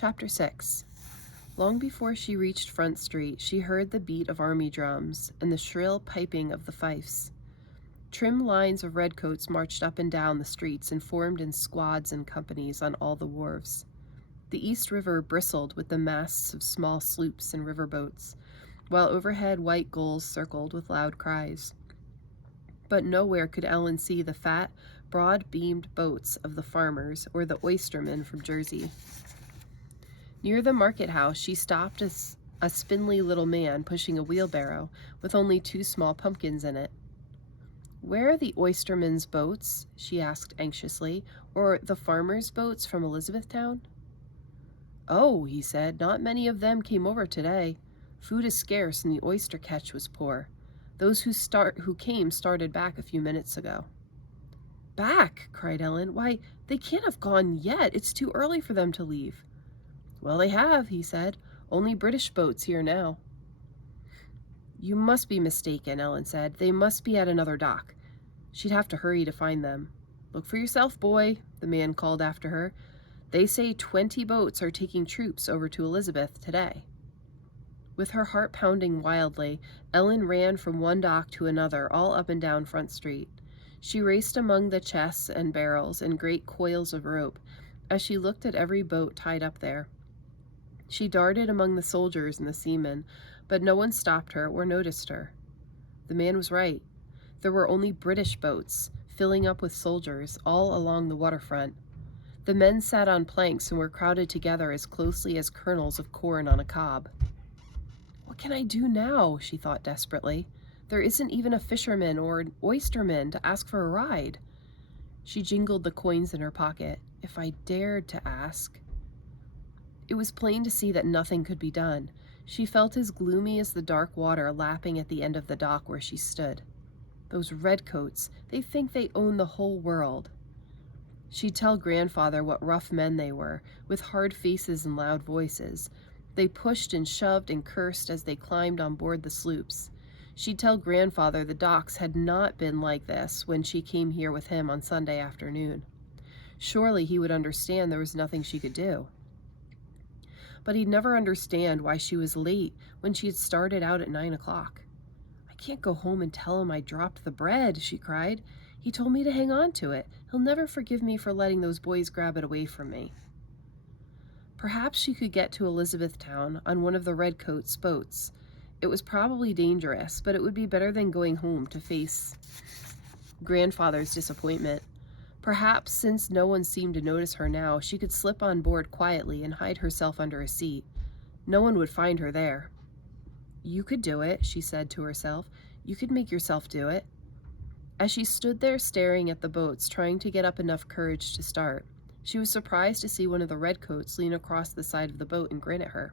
Chapter 6. Long before she reached Front Street, she heard the beat of army drums and the shrill piping of the fifes. Trim lines of redcoats marched up and down the streets and formed in squads and companies on all the wharves. The East River bristled with the masts of small sloops and riverboats, while overhead white gulls circled with loud cries. But nowhere could Ellen see the fat, broad-beamed boats of the farmers or the oystermen from Jersey. Near the market house, she stopped as a spindly little man pushing a wheelbarrow with only 2 small pumpkins in it. "Where are the oystermen's boats?" she asked anxiously, "or the farmers' boats from Elizabethtown?" "Oh," he said, "not many of them came over today. Food is scarce and the oyster catch was poor. Those who came started back a few minutes ago." "Back!" cried Ellen. "Why, they can't have gone yet. It's too early for them to leave." "Well, they have," he said. "Only British boats here now." "You must be mistaken," Ellen said. "They must be at another dock." She'd have to hurry to find them. "Look for yourself, boy," the man called after her. "They say 20 boats are taking troops over to Elizabeth today." With her heart pounding wildly, Ellen ran from one dock to another, all up and down Front Street. She raced among the chests and barrels and great coils of rope as she looked at every boat tied up there. She darted among the soldiers and the seamen, but no one stopped her or noticed her. The man was right. There were only British boats, filling up with soldiers, all along the waterfront. The men sat on planks and were crowded together as closely as kernels of corn on a cob. "What can I do now?" she thought desperately. "There isn't even a fisherman or an oysterman to ask for a ride." She jingled the coins in her pocket. If I dared to ask. It was plain to see that nothing could be done. She felt as gloomy as the dark water lapping at the end of the dock where she stood. Those redcoats, they think they own the whole world. She'd tell grandfather what rough men they were, with hard faces and loud voices. They pushed and shoved and cursed as they climbed on board the sloops. She'd tell grandfather the docks had not been like this when she came here with him on Sunday afternoon. Surely he would understand there was nothing she could do. But he'd never understand why she was late when she had started out at 9 o'clock. "I can't go home and tell him I dropped the bread," she cried. "He told me to hang on to it. He'll never forgive me for letting those boys grab it away from me." Perhaps she could get to Elizabethtown on one of the redcoats' boats. It was probably dangerous, but it would be better than going home to face grandfather's disappointment. Perhaps, since no one seemed to notice her now, she could slip on board quietly and hide herself under a seat. No one would find her there. "You could do it," she said to herself. "You could make yourself do it." As she stood there staring at the boats, trying to get up enough courage to start, she was surprised to see one of the redcoats lean across the side of the boat and grin at her.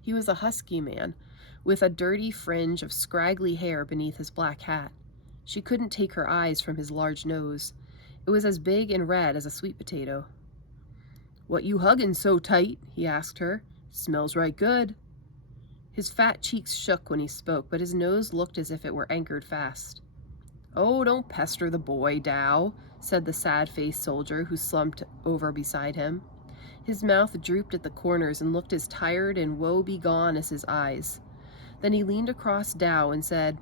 He was a husky man, with a dirty fringe of scraggly hair beneath his black hat. She couldn't take her eyes from his large nose. It was as big and red as a sweet potato. "What you huggin' so tight?" he asked her. "Smells right good." His fat cheeks shook when he spoke, but his nose looked as if it were anchored fast. "Oh, don't pester the boy, Dow," said the sad-faced soldier who slumped over beside him. His mouth drooped at the corners and looked as tired and woe-begone as his eyes. Then he leaned across Dow and said,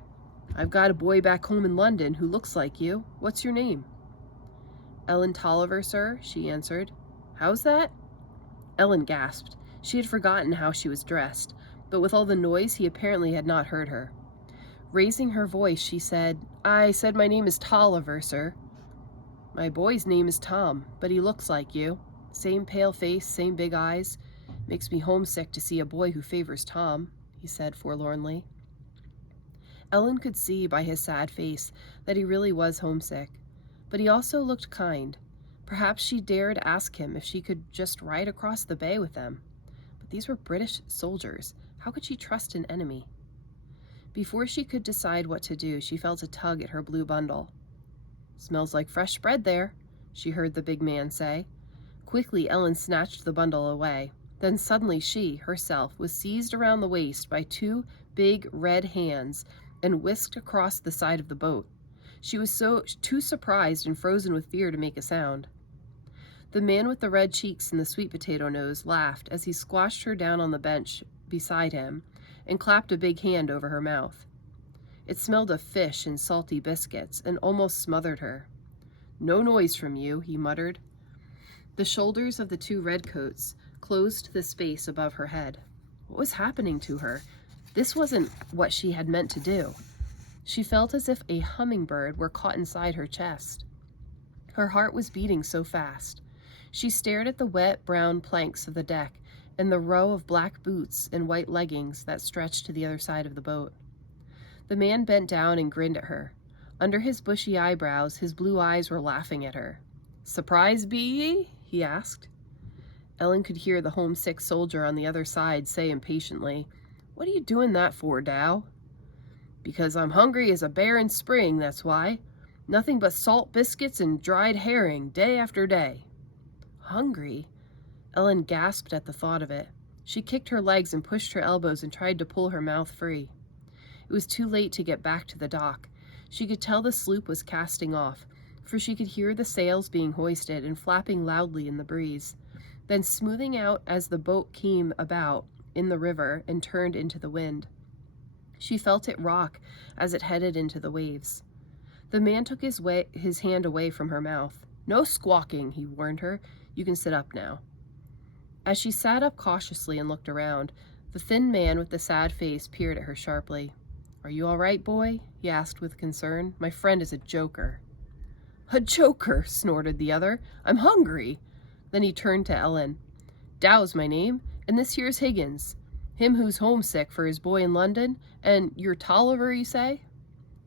"I've got a boy back home in London who looks like you. What's your name?" "Ellen Toliver, sir," she answered. "How's that?" Ellen gasped. She had forgotten how she was dressed, but with all the noise he apparently had not heard her. Raising her voice, she said, "I said my name is Toliver, sir." "My boy's name is Tom, but he looks like you. Same pale face, same big eyes. Makes me homesick to see a boy who favors Tom," he said forlornly. Ellen could see by his sad face that he really was homesick, but he also looked kind. Perhaps she dared ask him if she could just ride across the bay with them. But these were British soldiers. How could she trust an enemy? Before she could decide what to do, she felt a tug at her blue bundle. "Smells like fresh bread there," she heard the big man say. Quickly, Ellen snatched the bundle away. Then suddenly she, herself, was seized around the waist by 2 big red hands and whisked across the side of the boat. She was too surprised and frozen with fear to make a sound. The man with the red cheeks and the sweet potato nose laughed as he squashed her down on the bench beside him and clapped a big hand over her mouth. It smelled of fish and salty biscuits and almost smothered her. "No noise from you," he muttered. The shoulders of the two redcoats closed the space above her head. What was happening to her? This wasn't what she had meant to do. She felt as if a hummingbird were caught inside her chest. Her heart was beating so fast. She stared at the wet brown planks of the deck and the row of black boots and white leggings that stretched to the other side of the boat. The man bent down and grinned at her. Under his bushy eyebrows, his blue eyes were laughing at her. "Surprised be ye?" he asked. Ellen could hear the homesick soldier on the other side say impatiently, "What are you doing that for, Dow?" "Because I'm hungry as a bear in spring, that's why. Nothing but salt biscuits and dried herring, day after day." Hungry? Ellen gasped at the thought of it. She kicked her legs and pushed her elbows and tried to pull her mouth free. It was too late to get back to the dock. She could tell the sloop was casting off, for she could hear the sails being hoisted and flapping loudly in the breeze, then smoothing out as the boat came about in the river and turned into the wind. She felt it rock as it headed into the waves. The man took his hand away from her mouth. "No squawking," he warned her. "You can sit up now." As she sat up cautiously and looked around, the thin man with the sad face peered at her sharply. "Are you all right, boy?" he asked with concern. "My friend is a joker." "A joker," snorted the other. "I'm hungry." Then he turned to Ellen. "Dow's my name, and this here's Higgins. Him who's homesick for his boy in London, and you're Toliver, you say?"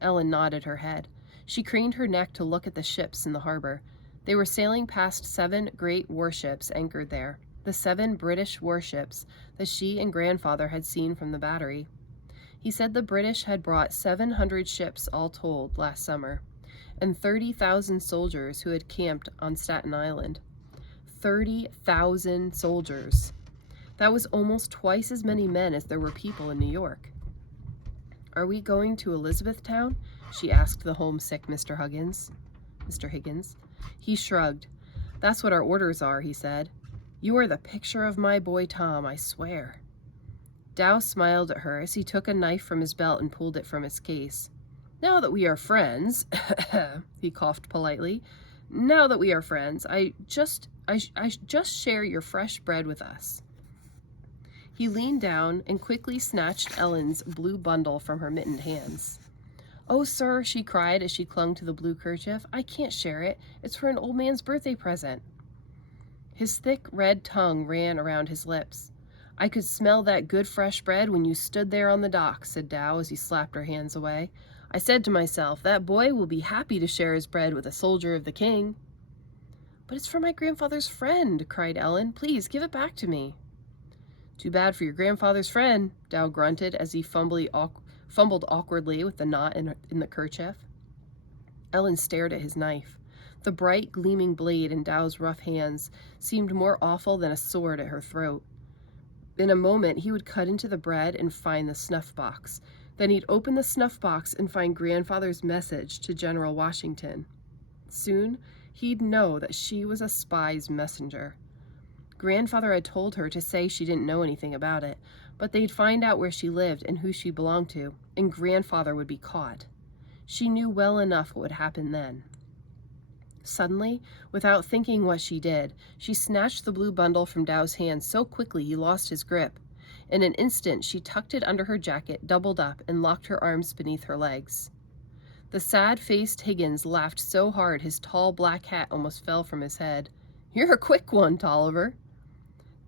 Ellen nodded her head. She craned her neck to look at the ships in the harbor. They were sailing past 7 great warships anchored there, the 7 British warships that she and grandfather had seen from the battery. He said the British had brought 700 ships all told last summer, and 30,000 soldiers who had camped on Staten Island. 30,000 soldiers. That was almost twice as many men as there were people in New York. "Are we going to Elizabethtown?" she asked the homesick Mr. Higgins. He shrugged. "That's what our orders are," he said. "You are the picture of my boy Tom, I swear." Dow smiled at her as he took a knife from his belt and pulled it from its case. "Now that we are friends," he coughed politely, "now that we are friends, I just share your fresh bread with us." He leaned down and quickly snatched Ellen's blue bundle from her mittened hands. "Oh, sir," she cried as she clung to the blue kerchief, "I can't share it. It's for an old man's birthday present." His thick red tongue ran around his lips. "I could smell that good fresh bread when you stood there on the dock," said Dow as he slapped her hands away. "I said to myself, that boy will be happy to share his bread with a soldier of the king." "But it's for my grandfather's friend," cried Ellen. "Please give it back to me." "Too bad for your grandfather's friend," Dow grunted as he fumbled awkwardly with the knot in the kerchief. Ellen stared at his knife. The bright, gleaming blade in Dow's rough hands seemed more awful than a sword at her throat. In a moment, he would cut into the bread and find the snuff box. Then he'd open the snuff box and find grandfather's message to General Washington. Soon, he'd know that she was a spy's messenger. Grandfather had told her to say she didn't know anything about it, but they'd find out where she lived and who she belonged to, and grandfather would be caught. She knew well enough what would happen then. Suddenly, without thinking what she did, she snatched the blue bundle from Dow's hand so quickly he lost his grip. In an instant, she tucked it under her jacket, doubled up, and locked her arms beneath her legs. The sad-faced Higgins laughed so hard his tall black hat almost fell from his head. "You're a quick one, Toliver."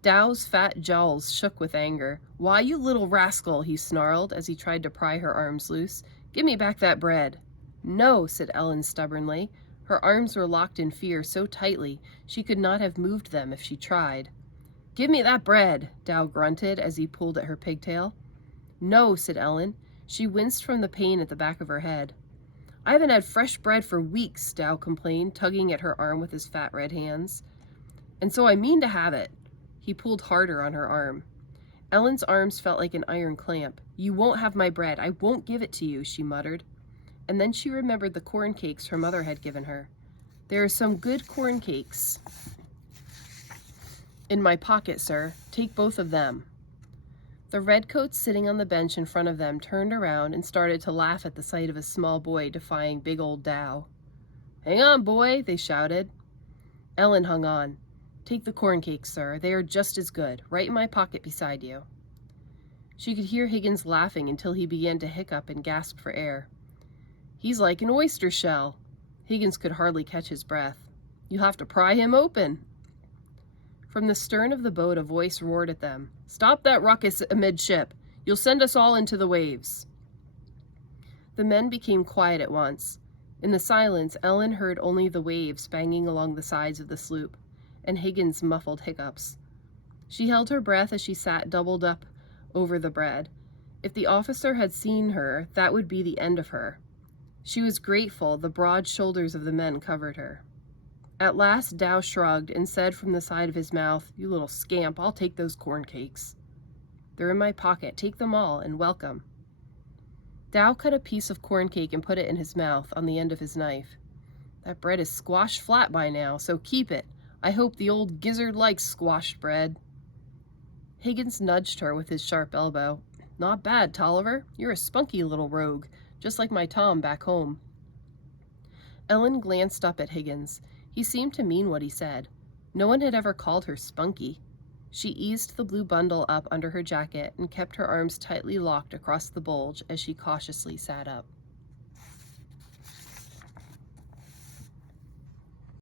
Dow's fat jowls shook with anger. "Why, you little rascal," he snarled as he tried to pry her arms loose. "Give me back that bread." "No," said Ellen stubbornly. Her arms were locked in fear so tightly she could not have moved them if she tried. "Give me that bread," Dow grunted as he pulled at her pigtail. "No," said Ellen. She winced from the pain at the back of her head. "I haven't had fresh bread for weeks," Dow complained, tugging at her arm with his fat red hands. "And so I mean to have it." He pulled harder on her arm. Ellen's arms felt like an iron clamp. "You won't have my bread. I won't give it to you," she muttered. And then she remembered the corn cakes her mother had given her. "There are some good corn cakes "In my pocket, sir. Take both of them." The redcoats sitting on the bench in front of them turned around and started to laugh at the sight of a small boy defying big old Dow. "Hang on, boy," they shouted. Ellen hung on. "Take the corn cakes, sir. They are just as good. Right in my pocket beside you." She could hear Higgins laughing until he began to hiccup and gasp for air. "He's like an oyster shell." Higgins could hardly catch his breath. "You'll have to pry him open." From the stern of the boat a voice roared at them. "Stop that ruckus amidship. You'll send us all into the waves." The men became quiet at once. In the silence, Ellen heard only the waves banging along the sides of the sloop, and Higgins' muffled hiccups. She held her breath as she sat doubled up over the bread. If the officer had seen her, that would be the end of her. She was grateful the broad shoulders of the men covered her. At last Dow shrugged and said from the side of his mouth, "You little scamp, I'll take those corn cakes." "They're in my pocket. Take them all, and welcome." Dow cut a piece of corn cake and put it in his mouth on the end of his knife. "That bread is squashed flat by now, so keep it. I hope the old gizzard likes squashed bread." Higgins nudged her with his sharp elbow. "Not bad, Toliver. You're a spunky little rogue, just like my Tom back home." Ellen glanced up at Higgins. He seemed to mean what he said. No one had ever called her spunky. She eased the blue bundle up under her jacket and kept her arms tightly locked across the bulge as she cautiously sat up.